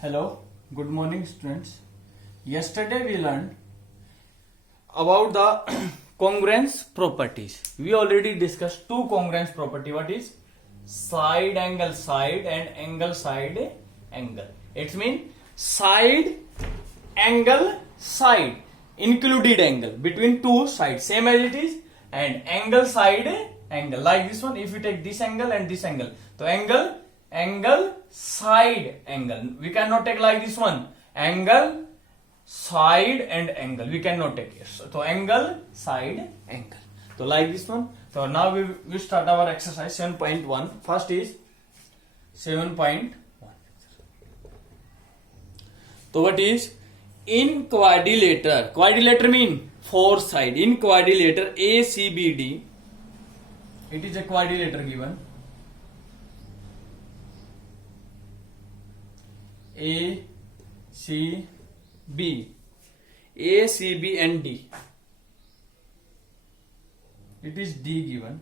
Hello, good morning students. Yesterday we learned about the congruence properties. We already discussed two congruence property. What is side angle side and angle side angle? It means side angle side included angle between two sides same as it is, and angle side angle like this one. If we take this angle and this angle, so angle side angle, we cannot take like this one, angle side and angle we cannot take it. So angle side angle, so like this one. So now we start our exercise 7.1. First is 7.1. So what is in quadrilateral mean four side. In quadrilateral ACBD, it is a quadrilateral given A, C, B, A, C, B and D. It is D given.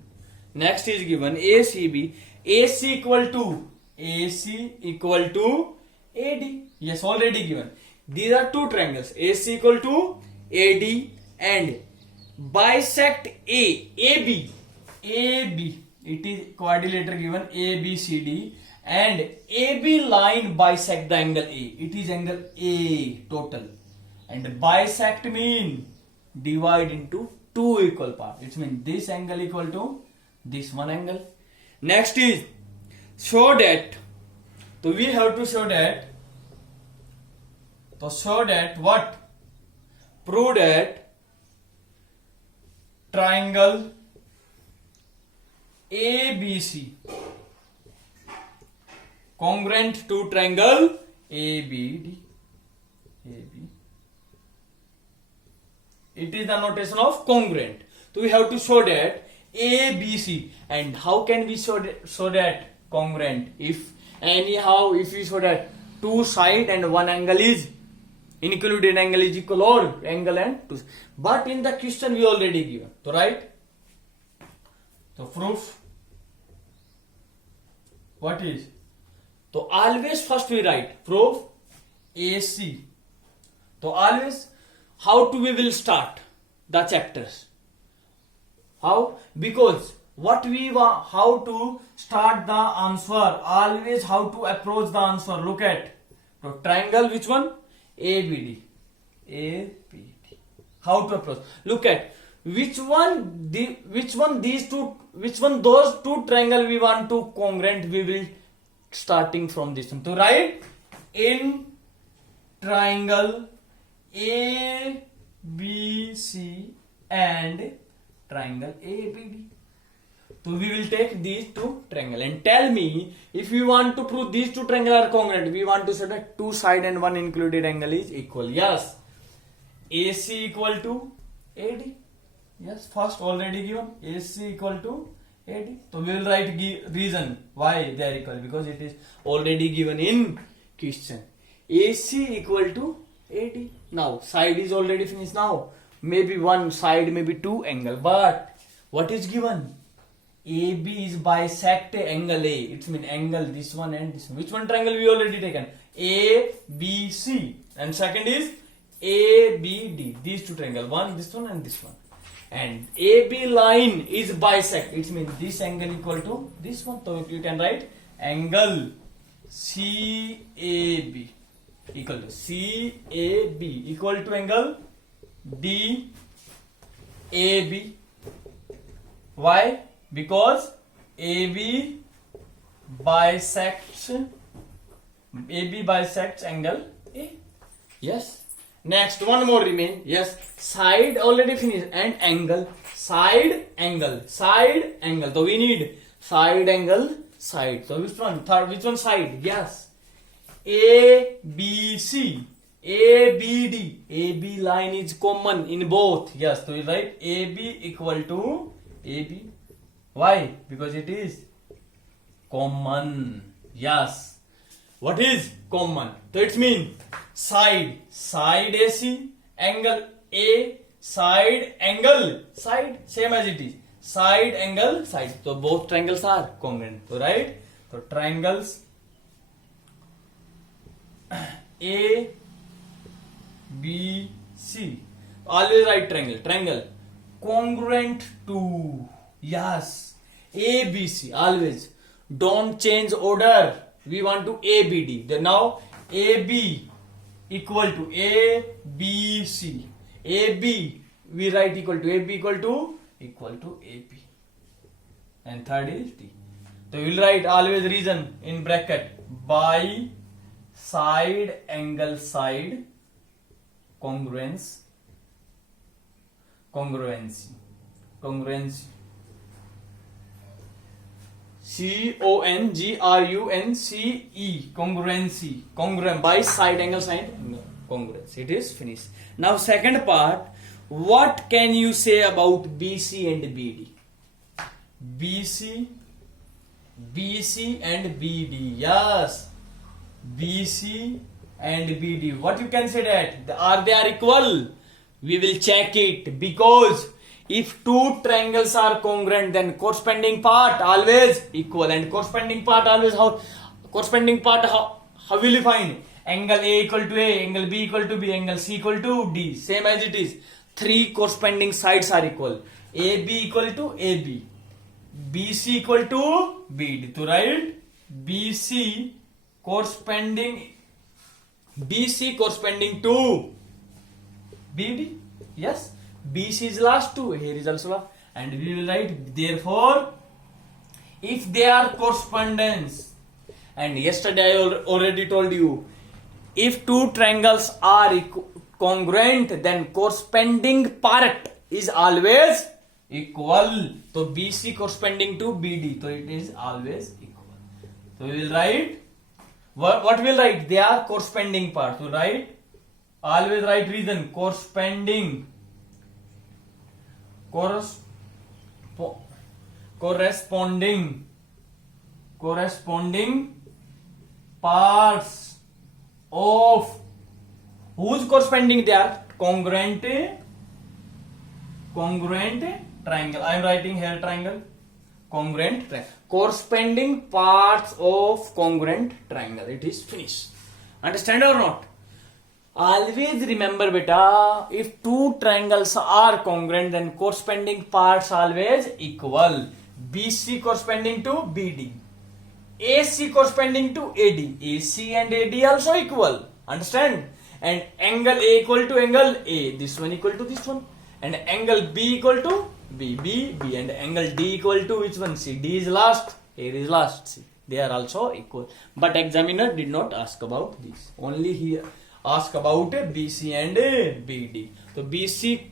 Next is given A, C, B. AC equal to AD. Yes, already given. These are two triangles. AC equal to AD and bisect AB. It is quadrilateral given ABCD. And AB line bisect the angle A. It is angle A total. And bisect mean divide into two equal parts. It means this angle equal to this one angle. Next is show that. So we have to show that. So show that what? Prove that triangle ABC congruent to triangle ABD. It is the notation of congruent. So we have to show that ABC. And how can we show that congruent? If we show that two side and one angle is included angle is equal, or angle and two. But in the question we already given. So right? So proof. What is? So always first we write proof AC. So always how to we will start the chapters. How? Because what we want, how to start the answer, always how to approach the answer. Look at so triangle, which one? ABD. How to approach? Look at which one those two triangle we want to congruent. We will starting from this one. To write in triangle ABC and triangle ABD. So we will take these two triangle and tell me if we want to prove these two triangle are congruent. We want to say that two side and one included angle is equal. Yes. AC equal to AD. Yes, first already given AC equal to AD. So we will write reason why they are equal, because it is already given in question. AC equal to AD. Now side is already finished. Now maybe one side, maybe two angle. But what is given? AB is bisect angle A. It means angle this one and this one. Which one triangle we already taken? ABC. And second is ABD. These two triangle. One this one and this one. And AB line is bisect. It means this angle equal to this one. So you can write angle CAB equal to CAB equal to angle DAB. Why? Because AB bisects angle A. Yes. Next one more remain. Yes, side already finished and angle, side angle. So we need side angle side. So which one? Third, which one side? Yes. ABC, ABD. AB line is common in both. Yes. So we write AB equal to AB. Why? Because it is common. Yes. What is common? So it means side AC, angle A, side angle side, same as it is side angle side. So both triangles are congruent. So right? So triangles A B C. Always write triangle. Triangle congruent to, yes, A B C. Always don't change order. We want to A B D. Then now A B equal to A B C. A B we write equal to A B equal to A B. And third is D. So we will write always reason in bracket by side angle side congruency. Congruency. CONGRUNCE. Congruency. Congruent by side angle side congruency. It is finished. Now second part. What can you say about BC and BD? BC and BD. Yes. BC and BD. What you can say that? Are they equal? We will check it, because if two triangles are congruent, then corresponding part always equal, and corresponding part always how will you find? Angle A equal to A, angle B equal to B, angle C equal to D. Same as it is. Three corresponding sides are equal. AB equal to AB, BC equal to BD. To write BC corresponding to BD. Yes, BC is last two. Here is also last. And we will write therefore, if they are correspondence, and yesterday I already told you, if two triangles are congruent, then corresponding part is always equal. So BC corresponding to BD, so it is always equal. So we will write what we will write? They are corresponding part. So write, always write reason corresponding parts of whose corresponding they are congruent triangle. I am writing here triangle. Congruent triangle. Corresponding parts of congruent triangle. It is finished. Understand or not? Always remember, beta, if two triangles are congruent, then corresponding parts always equal. BC corresponding to BD, AC corresponding to AD, AC and AD also equal. Understand? And angle A equal to angle A, this one equal to this one, and angle B equal to B, and angle D equal to which one? C. D is last, here is last. C. They are also equal. But examiner did not ask about this. Only here ask about BC and BD. So BC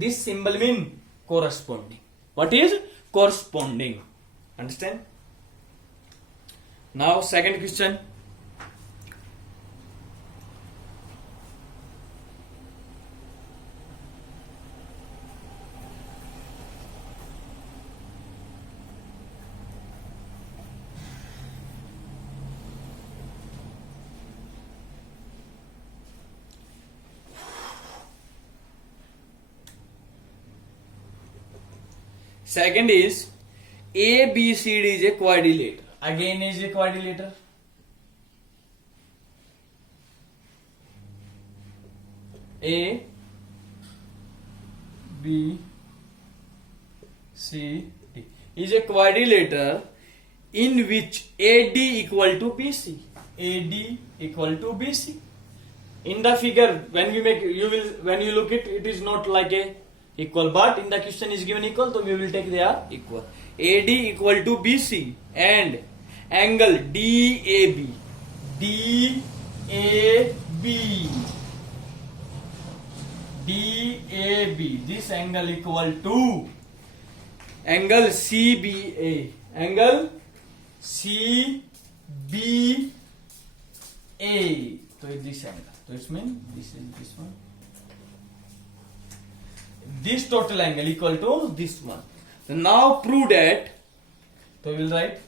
this symbol mean corresponding. What is corresponding? Understand? Now second question. Second is ABCD is a quadrilateral. Again is a quadrilateral. A B C D is a quadrilateral in which AD equal to BC. AD equal to BC. In the figure, when we make, when you look it is not like a equal, but in the question is given equal, so we will take they are equal. AD equal to BC and angle DAB, this angle equal to angle CBA, so this angle, so it means this is this one. This total angle equal to this one. So now prove that. So we will write.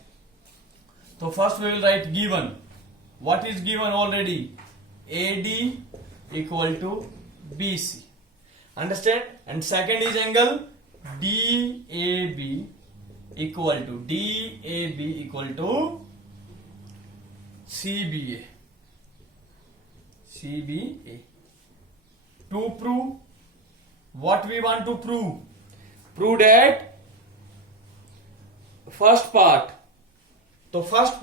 So first we will write given. What is given already? AD equal to BC. Understand? And second is angle DAB equal to CBA. CBA. To prove what we want to prove that first part. So first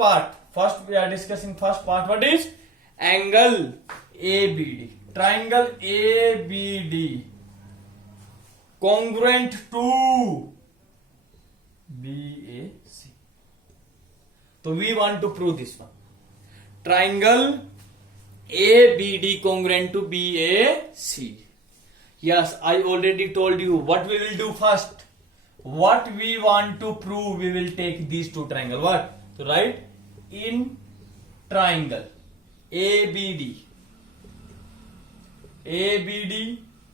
we are discussing first part. What is angle ABD? Triangle ABD congruent to BAC. So we want to prove this one. Triangle ABD congruent to BAC. Yes, I already told you what we will do first. What we want to prove, we will take these two triangles. What? So write in triangle ABD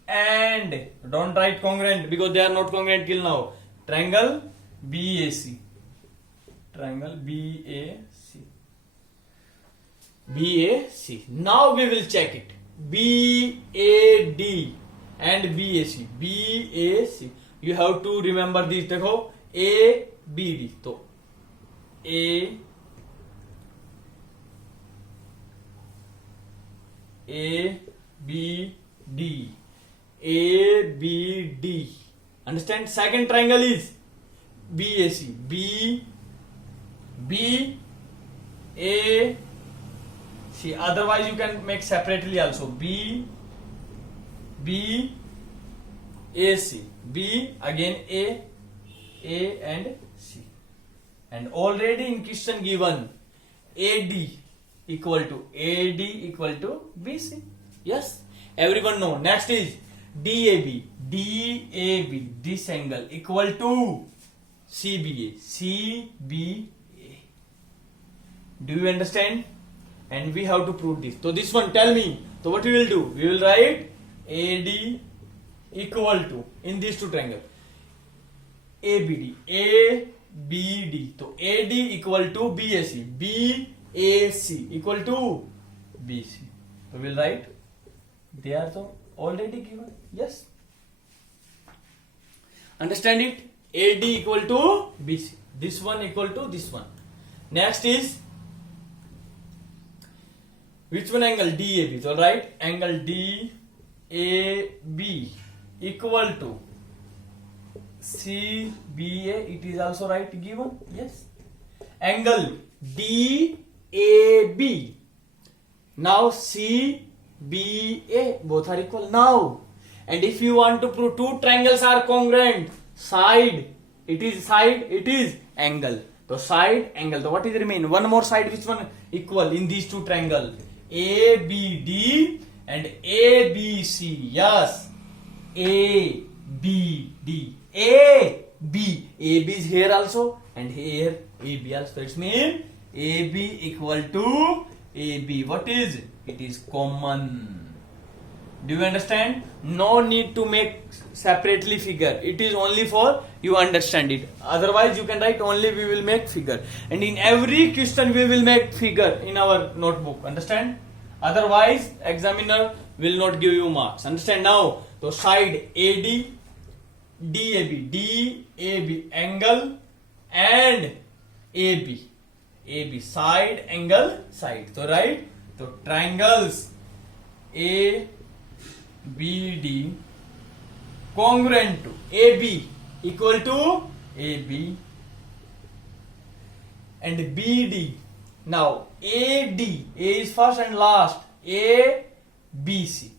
and don't write congruent because they are not congruent till now. Triangle BAC. Now we will check it. BAD and BAC. You have to remember this. देखो ABD. तो ABD. Understand? Second triangle is BAC. BAC. Otherwise you can make separately also. BAC. B again A and C. And already in question given AD equal to BC. Yes, everyone know. Next is DAB. This angle equal to CBA. Do you understand? And we have to prove this. So this one, tell me. So what we will do? We will write AD equal to, in these two triangles, ABD. So AD equal to BAC. BAC equal to BC. So we will write. They are so already given. Yes. Understand it? AD equal to BC. This one equal to this one. Next is which one angle? DAB. So right, angle DAB equal to CBA. It is also right given. Yes. Angle DAB. Now CBA both are equal. Now, and if you want to prove two triangles are congruent, side, it is angle. So side, angle. So what is remain? One more side. Which one equal in these two triangles? ABD and ABC. Yes. ABD. AB is here also and here AB also. It means AB equal to AB. What is? It is common. Do you understand? No need to make separately figure. It is only for you understand it. Otherwise you can write only we will make figure. And in every question we will make figure in our notebook. Understand? Otherwise examiner will not give you marks. Understand now? So side AD, DAB angle and AB side, angle, side. So right? So triangles ABD congruent to AB equal to AB and BD. Now AD, A is first and last, ABC.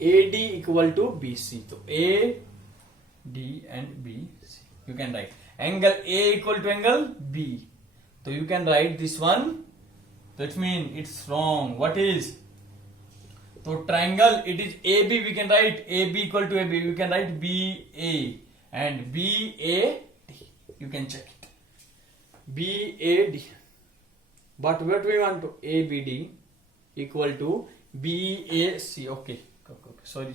AD equal to BC. So AD and BC. You can write angle A equal to angle B. So you can write this one. That means it's wrong. What is? So triangle, it is AB. We can write AB equal to AB. We can write BA and BAD. You can check it. BAD. But what we want to? ABD equal to BAC. Okay. Sorry.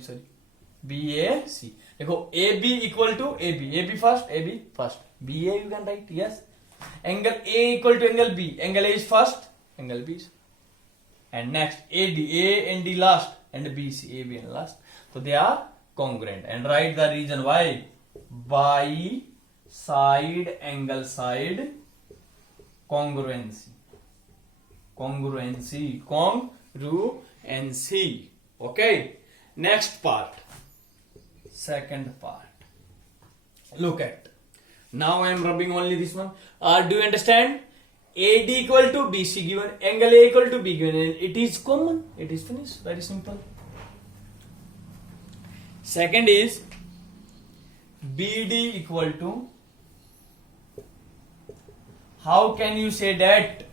BAC. देखो AB equal to AB. AB first. BA you can write. Yes. Angle A equal to angle B. Angle A is first. Angle B is. And next AD. A and D last. And BC. AB and last. So they are congruent. And write the reason why. By side angle side congruency. Congruency. Congruency. Okay. Next part. Second part. Look at. Now I am rubbing only this one. Do you understand? AD equal to BC given. Angle A equal to B given. It is common. It is finished. Very simple. Second is BD equal to. How can you say that?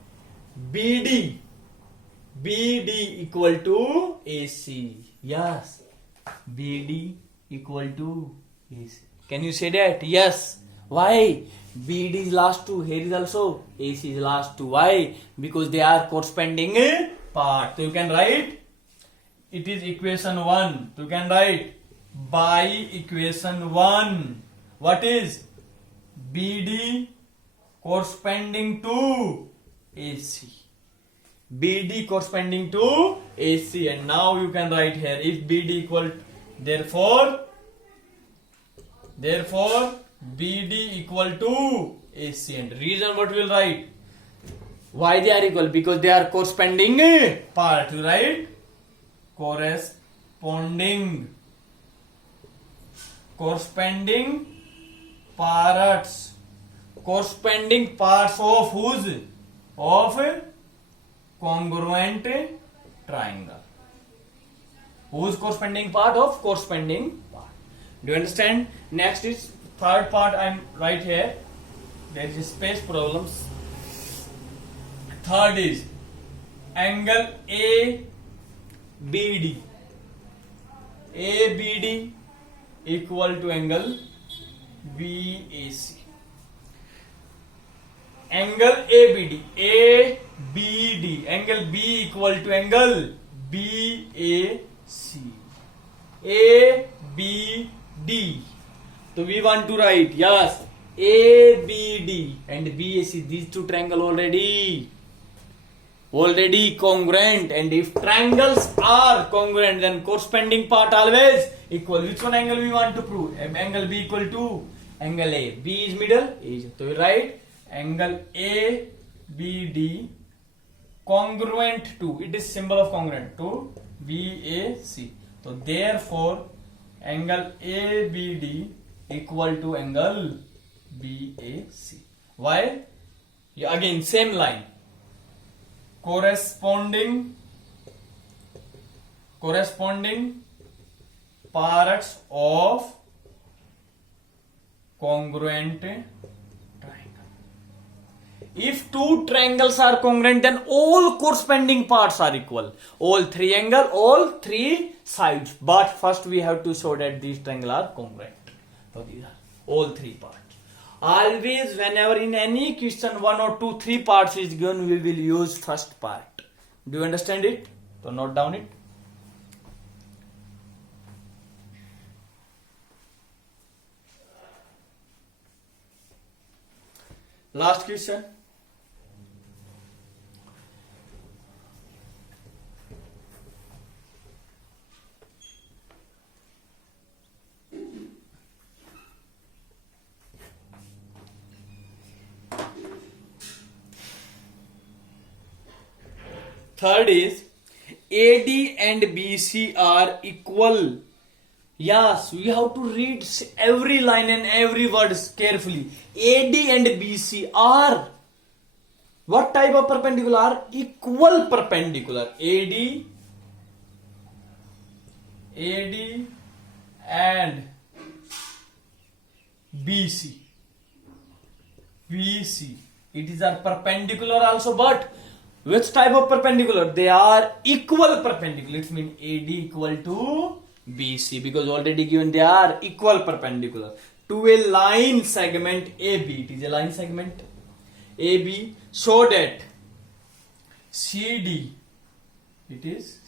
BD equal to AC. Yes. BD equal to AC. Can you say that? Yes. Why? BD is last two. Here is also AC is last two. Why? Because they are corresponding part. So you can write. It is equation 1. So you can write by equation 1. What is? BD corresponding to AC. BD corresponding to AC. And now you can write here. If BD equal. Therefore BD equal to AC. And reason what we will write? Why they are equal? Because they are corresponding part. You write corresponding parts. Corresponding parts of whose? Of congruent triangle. Whose corresponding part? Of corresponding part. Do you understand? Next is third part. I am right here. There is space problems. Third is angle ABD. ABD equal to angle BAC. Angle ABD. Angle B equal to angle BAC. ABD. So we want to write, yes, ABD and BAC, these two triangles already congruent. And if triangles are congruent, then corresponding part always equal. Which one angle we want to prove? Angle B equal to angle A. B is middle, A is. So we write angle ABD congruent to, it is symbol of congruent to BAC. So therefore angle ABD equal to angle BAC. Why? Yeah, again same line. Corresponding parts of congruent triangle. If two triangles are congruent, then all corresponding parts are equal. All three angles, all three sides. But first we have to show that these triangles are congruent. So these are all three parts. Always whenever in any question 1 or 2, 3 parts is given, we will use first part. Do you understand it? So note down it. Last question. Third is AD and BC are equal. Yes, we have to read every line and every word carefully. AD and BC are what type of perpendicular? Equal perpendicular. AD and BC. It is a perpendicular also, but which type of perpendicular? They are equal perpendicular. It means AD equal to BC, because already given they are equal perpendicular to a line segment AB. It is a line segment AB, so that CD, it is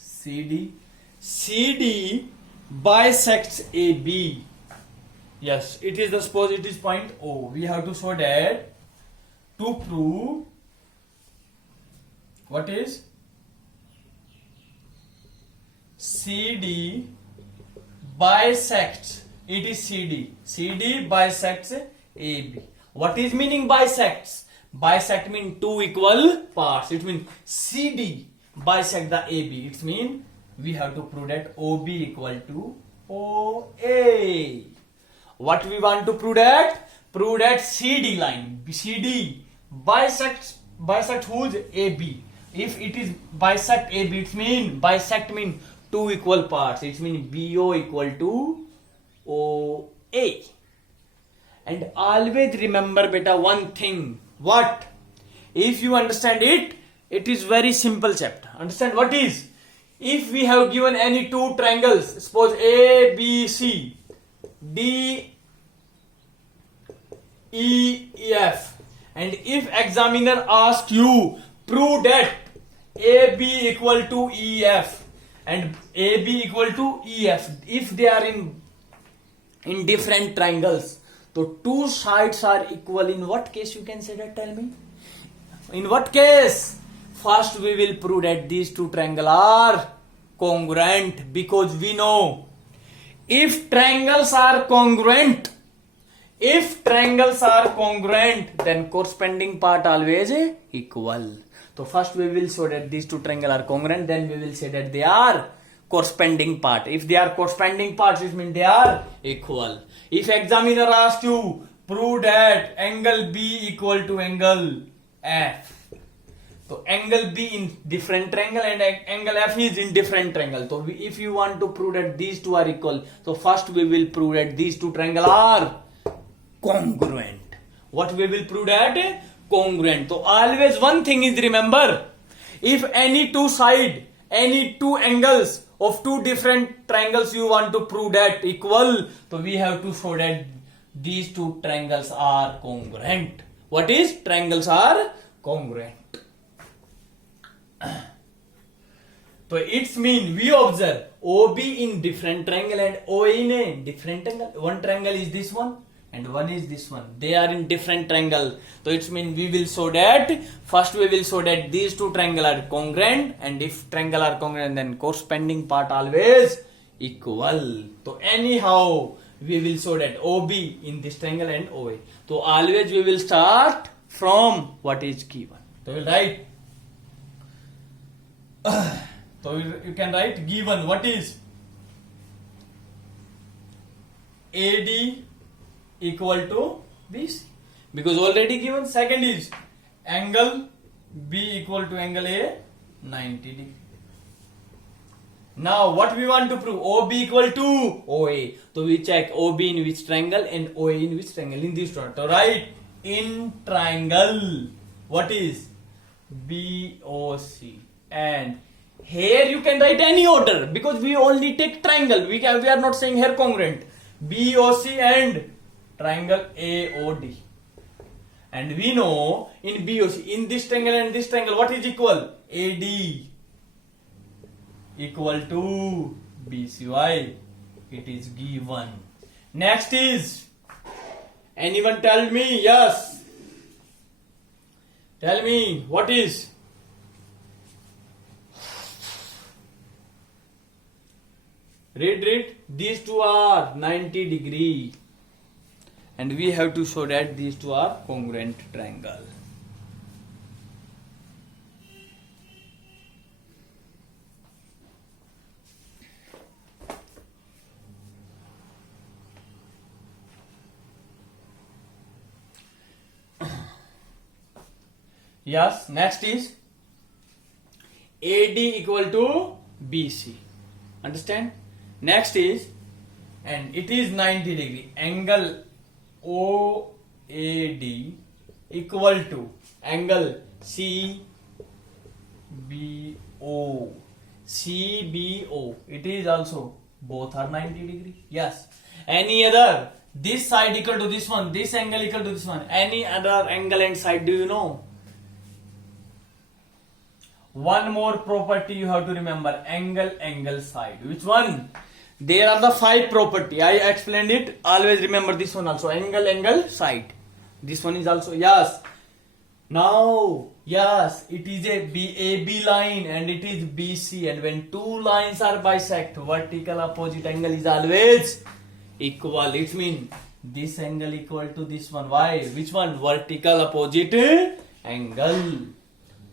CD bisects AB. Yes, it is the suppose it is point O. We have to show that to prove what is CD bisects, it is CD bisects AB. What is meaning bisects? Bisect mean two equal parts. It means CD bisect the AB. It means we have to prove that OB equal to OA. What we want to prove that? Prove that CD line, CD bisect whose AB. If it is bisect AB, it mean bisect mean two equal parts. It means BO equal to OA. And always remember beta one thing. What? If you understand it, it is very simple chapter. Understand what is? If we have given any two triangles, suppose A, B, C, D, E, F, and if examiner asks you, prove that AB equal to EF and AB equal to EF, if they are in different triangles, so two sides are equal. In what case you can say that? Tell me. In what case? First we will prove that these two triangles are congruent, because we know if triangles are congruent, then corresponding part always equal. So first we will show that these two triangles are congruent, then we will say that they are corresponding part. If they are corresponding parts, it means they are equal. If examiner asks you, prove that angle B equal to angle F. So angle B in different triangle and angle F is in different triangle. So if you want to prove that these two are equal, so first we will prove that these two triangles are congruent. What we will prove that? Congruent. So always one thing is remember, if any two side, any two angles of two different triangles you want to prove that equal, so we have to show that these two triangles are congruent. What is? Triangles are congruent. So it's mean we observe OB in different triangle and OA in a different angle. One triangle is this one and one is this one. They are in different triangle. So it's mean we will show that, first we will show that these two triangle are congruent, and if triangle are congruent, then corresponding part always equal. So anyhow we will show that OB in this triangle and OA. So always we will start from what is given. So we will write. So you can write given what is AD equal to BC, because already given. Second is angle B equal to angle A 90 degree. Now what we want to prove? OB equal to OA. So we check OB in which triangle and OA in which triangle. In this one, so write in triangle what is BOC, and here you can write any order because we only take triangle. We are not saying here congruent. BOC and triangle AOD. And we know in BOC, in this triangle and this triangle, what is equal? AD equal to BCY. It is given. Next is, anyone tell me? Yes. Tell me what is? Read. These two are 90 degree. And we have to show that these two are congruent triangle. Yes, next is AD equal to BC. Understand? Next is, and it is 90 degree, angle OAD equal to angle CBO. CBO. It is also, both are 90 degree. Yes. Any other? This side equal to this one, this angle equal to this one. Any other angle and side, do you know? One more property you have to remember, angle side. Which one? There are the 5 property. I explained it. Always remember this one also, angle side. This one is also, yes. Now, yes, it is a AB line and it is BC, and when two lines are bisect, vertical opposite angle is always equal. It means this angle equal to this one. Why? Which one? Vertical opposite angle.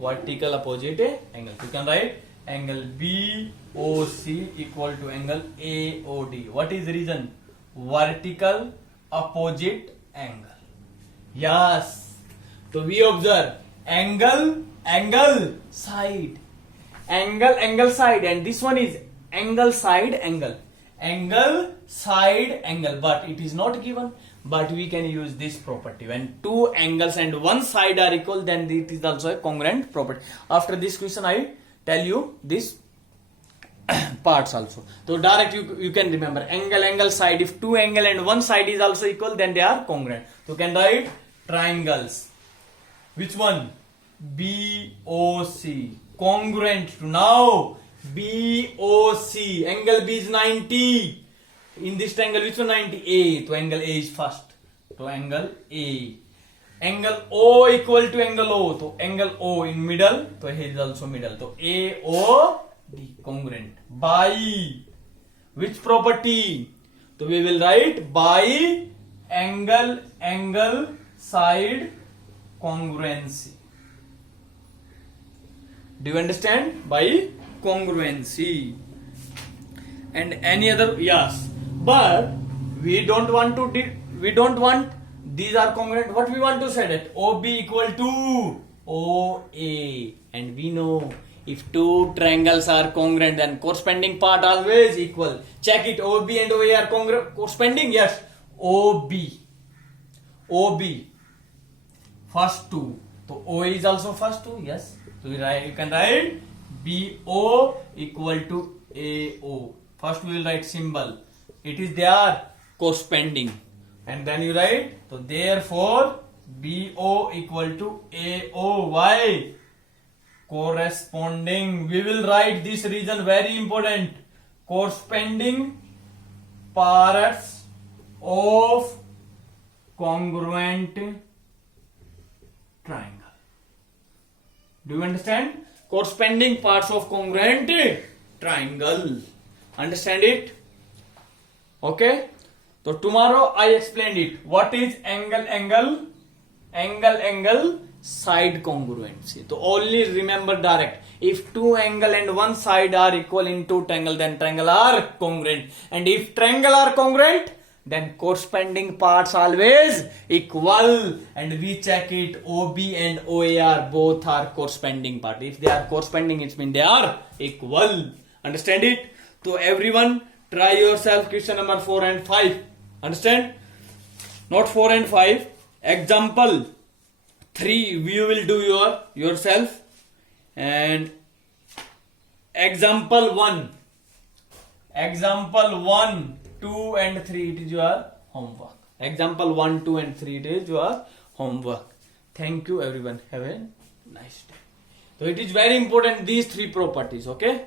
Vertical opposite angle. You can write angle BOC equal to angle AOD. What is the reason? Vertical opposite angle. Yes. So we observe angle, side. Angle, side. And this one is angle, side, angle. Angle, side, angle. But it is not given. But we can use this property. When two angles and one side are equal, then it is also a congruent property. After this question, I tell you this parts also. So direct you can remember angle, side. If two angle and one side is also equal, then they are congruent. So you can write triangles. Which one? BOC. Congruent to now BOC. Angle B is 90. In this triangle, which one 90? A. So angle A is first. So angle A. Angle O equal to angle O. So angle O in middle. So here is also middle. So AOD congruent. By which property? So we will write by angle, side congruency. Do you understand? By congruency. And any other? Yes. But we don't want these are congruent. What we want to say that OB equal to OA. And we know if two triangles are congruent, then corresponding part always equal. Check it. OB and OA are corresponding. Yes. OB. First two. So OA is also first two. Yes. So you can write BO equal to AO. First we will write symbol. It is their corresponding. And then you write, so therefore BO equal to AO. Why? Corresponding. We will write this reason, very important. Corresponding parts of congruent triangle. Do you understand? Corresponding parts of congruent triangle. Understand it? Okay. So tomorrow I explained it. What is angle, side congruency. So only remember direct. If two angle and one side are equal in two triangle, then triangle are congruent. And if triangle are congruent, then corresponding parts always equal. And we check it. OB and OA are both are corresponding part. If they are corresponding, it means they are equal. Understand it? So everyone try yourself question number 4 and 5. Understand? Not 4 and 5. Example 3 you will do yourself. And example 1, 2 and 3 it is your homework. Example 1, 2 and 3 it is your homework. Thank you everyone. Have a nice day. So it is very important these three properties. Okay.